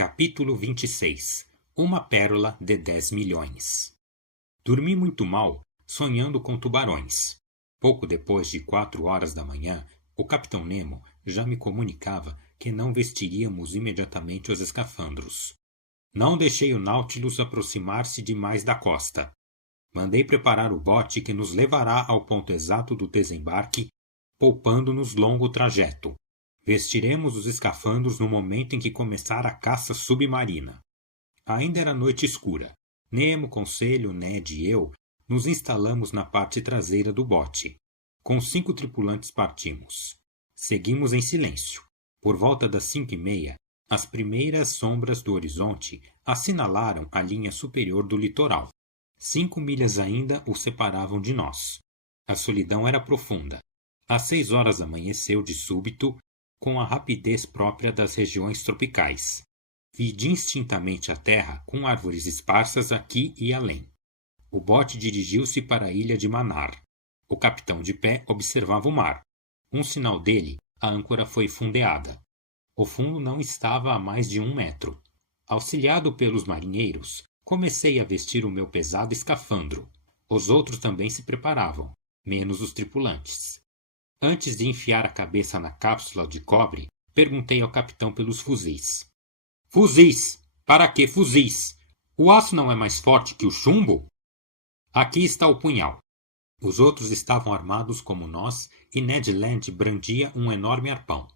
Capítulo 26. Uma pérola de 10 milhões. Dormi muito mal, sonhando com tubarões. Pouco depois de 4 horas da manhã, o Capitão Nemo já me comunicava que não vestiríamos imediatamente os escafandros. Não deixei o Nautilus aproximar-se demais da costa. Mandei preparar o bote que nos levará ao ponto exato do desembarque, poupando-nos longo trajeto. Vestiremos os escafandros no momento em que começar a caça submarina. Ainda era noite escura. Nemo, Conselho, Ned e eu nos instalamos na parte traseira do bote. Com 5 tripulantes partimos. Seguimos em silêncio. Por volta das 5h30, as primeiras sombras do horizonte assinalaram a linha superior do litoral. 5 milhas ainda o separavam de nós. A solidão era profunda. Às 6 horas amanheceu de súbito, com a rapidez própria das regiões tropicais. Vi distintamente a terra com árvores esparsas aqui e além. O bote dirigiu-se para a ilha de Manar. O capitão de pé observava o mar. Um sinal dele, a âncora foi fundeada. O fundo não estava a mais de 1 metro. Auxiliado pelos marinheiros, comecei a vestir o meu pesado escafandro. Os outros também se preparavam, menos os tripulantes. Antes de enfiar a cabeça na cápsula de cobre, perguntei ao capitão pelos fuzis. Fuzis! Para que fuzis? O aço não é mais forte que o chumbo? Aqui está o punhal. Os outros estavam armados como nós e Ned Land brandia um enorme arpão.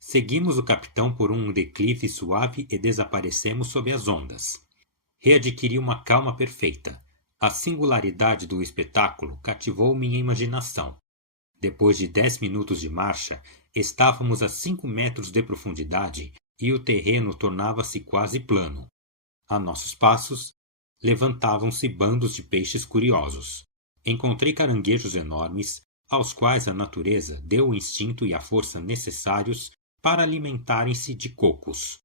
Seguimos o capitão por um declive suave e desaparecemos sob as ondas. Readquiri uma calma perfeita. A singularidade do espetáculo cativou minha imaginação. Depois de 10 minutos de marcha, estávamos a 5 metros de profundidade e o terreno tornava-se quase plano. A nossos passos, levantavam-se bandos de peixes curiosos. Encontrei caranguejos enormes, aos quais a natureza deu o instinto e a força necessários para alimentarem-se de cocos.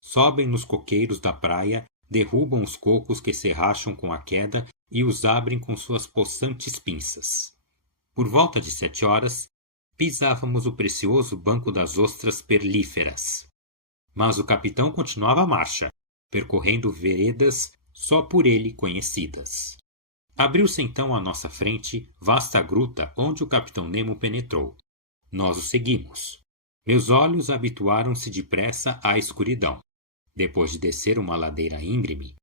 Sobem nos coqueiros da praia, derrubam os cocos que se racham com a queda e os abrem com suas possantes pinças. Por volta de 7 horas, pisávamos o precioso banco das ostras perlíferas. Mas o capitão continuava a marcha, percorrendo veredas só por ele conhecidas. Abriu-se então à nossa frente vasta gruta onde o capitão Nemo penetrou. Nós o seguimos. Meus olhos habituaram-se depressa à escuridão. Depois de descer uma ladeira íngreme,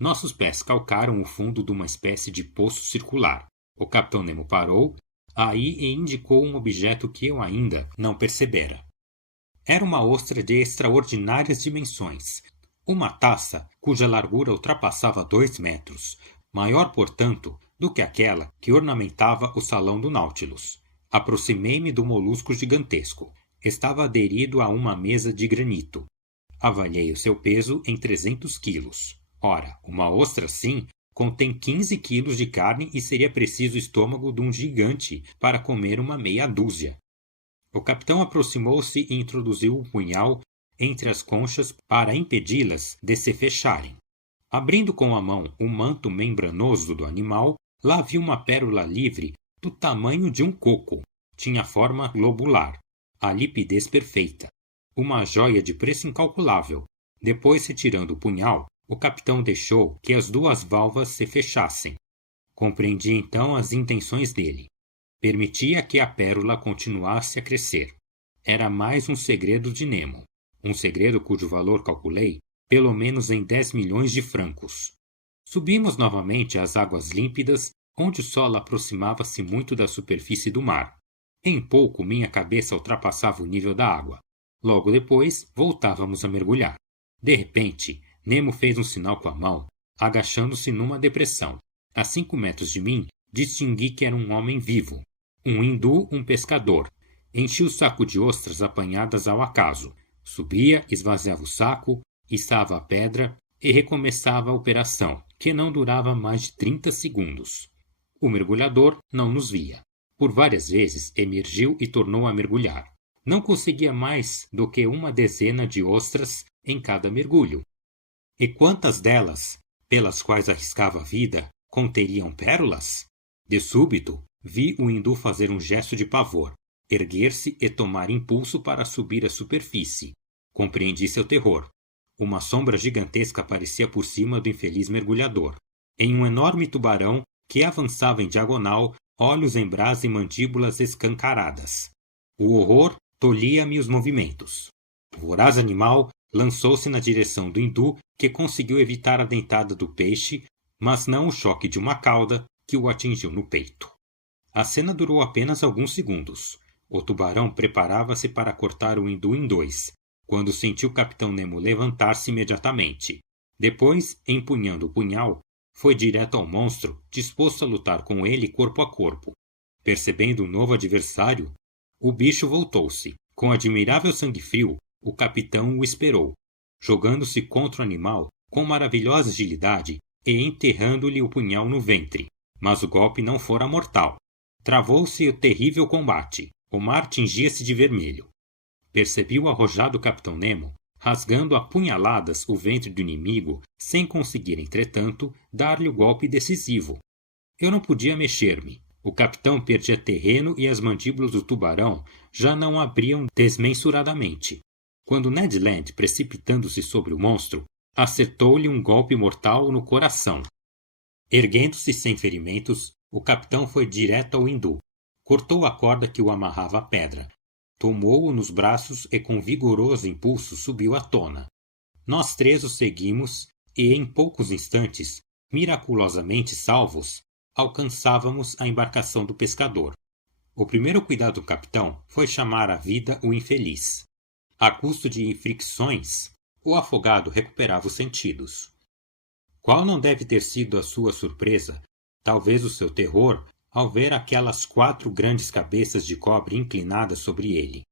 nossos pés calcaram o fundo de uma espécie de poço circular. O capitão Nemo parou aí e indicou um objeto que eu ainda não percebera. Era uma ostra de extraordinárias dimensões. Uma taça cuja largura ultrapassava 2 metros, maior, portanto, do que aquela que ornamentava o salão do Nautilus. Aproximei-me do molusco gigantesco. Estava aderido a uma mesa de granito. Avaliei o seu peso em 300 quilos. Ora, uma ostra assim contém 15 quilos de carne e seria preciso o estômago de um gigante para comer uma meia dúzia. O capitão aproximou-se e introduziu o punhal entre as conchas para impedi-las de se fecharem. Abrindo com a mão o manto membranoso do animal, lá vi uma pérola livre do tamanho de um coco. Tinha forma globular, a limpidez perfeita. Uma jóia de preço incalculável. Depois, retirando o punhal, o capitão deixou que as 2 válvulas se fechassem. Compreendi então as intenções dele. Permitia que a pérola continuasse a crescer. Era mais um segredo de Nemo. Um segredo cujo valor calculei pelo menos em 10 milhões de francos. Subimos novamente às águas límpidas, onde o sol aproximava-se muito da superfície do mar. Em pouco minha cabeça ultrapassava o nível da água. Logo depois, voltávamos a mergulhar. De repente, Nemo fez um sinal com a mão, agachando-se numa depressão. A 5 metros de mim, distingui que era um homem vivo. Um hindu, um pescador. Enchi o saco de ostras apanhadas ao acaso. Subia, esvaziava o saco, içava a pedra e recomeçava a operação, que não durava mais de 30 segundos. O mergulhador não nos via. Por várias vezes emergiu e tornou a mergulhar. Não conseguia mais do que 1 dezena de ostras em cada mergulho. E quantas delas, pelas quais arriscava a vida, conteriam pérolas? De súbito, vi o hindu fazer um gesto de pavor, erguer-se e tomar impulso para subir à superfície. Compreendi seu terror. Uma sombra gigantesca aparecia por cima do infeliz mergulhador. Em um enorme tubarão que avançava em diagonal, olhos em brasa e mandíbulas escancaradas. O horror tolhia-me os movimentos. O voraz animal lançou-se na direção do hindu, que conseguiu evitar a dentada do peixe, mas não o choque de uma cauda que o atingiu no peito. A cena durou apenas alguns segundos. O tubarão preparava-se para cortar o hindu em dois, quando sentiu o Capitão Nemo levantar-se imediatamente. Depois, empunhando o punhal, foi direto ao monstro, disposto a lutar com ele corpo a corpo. Percebendo o novo adversário, o bicho voltou-se. Com admirável sangue frio, o capitão o esperou, jogando-se contra o animal com maravilhosa agilidade e enterrando-lhe o punhal no ventre. Mas o golpe não fora mortal. Travou-se o terrível combate. O mar tingia-se de vermelho. Percebi o arrojado Capitão Nemo rasgando a punhaladas o ventre do inimigo, sem conseguir, entretanto, dar-lhe o golpe decisivo. Eu não podia mexer-me. O capitão perdia terreno e as mandíbulas do tubarão já não abriam desmensuradamente. Quando Ned Land, precipitando-se sobre o monstro, acertou-lhe um golpe mortal no coração. Erguendo-se sem ferimentos, o capitão foi direto ao hindu. Cortou a corda que o amarrava à pedra. Tomou-o nos braços e com vigoroso impulso subiu à tona. Nós três o seguimos e, em poucos instantes, miraculosamente salvos, alcançávamos a embarcação do pescador. O primeiro cuidado do capitão foi chamar à vida o infeliz. A custo de fricções, o afogado recuperava os sentidos. Qual não deve ter sido a sua surpresa, talvez o seu terror, ao ver aquelas 4 grandes cabeças de cobre inclinadas sobre ele.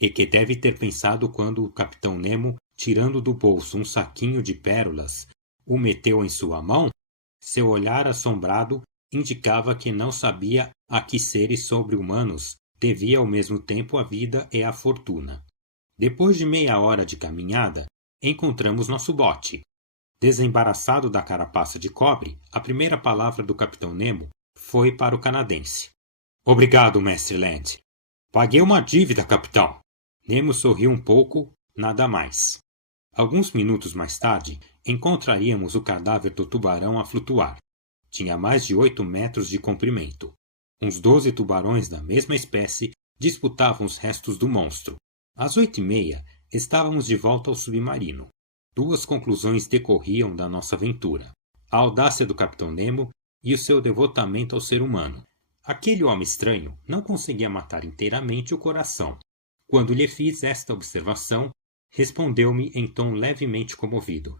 E que deve ter pensado quando o Capitão Nemo, tirando do bolso um saquinho de pérolas, o meteu em sua mão? Seu olhar assombrado indicava que não sabia a que seres sobre-humanos devia ao mesmo tempo a vida e a fortuna. Depois de meia hora de caminhada, encontramos nosso bote. Desembaraçado da carapaça de cobre, a primeira palavra do Capitão Nemo foi para o canadense. Obrigado, mestre Land. Paguei uma dívida, capitão. Nemo sorriu um pouco, nada mais. Alguns minutos mais tarde, encontraríamos o cadáver do tubarão a flutuar. Tinha mais de 8 metros de comprimento. Uns 12 tubarões da mesma espécie disputavam os restos do monstro. Às 8h30, estávamos de volta ao submarino. 2 conclusões decorriam da nossa aventura: a audácia do Capitão Nemo e o seu devotamento ao ser humano. Aquele homem estranho não conseguia matar inteiramente o coração. Quando lhe fiz esta observação, respondeu-me em tom levemente comovido.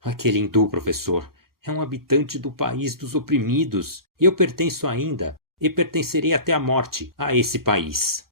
Aquele hindu, professor, é um habitante do país dos oprimidos, e eu pertenço ainda, e pertencerei até a morte, a esse país.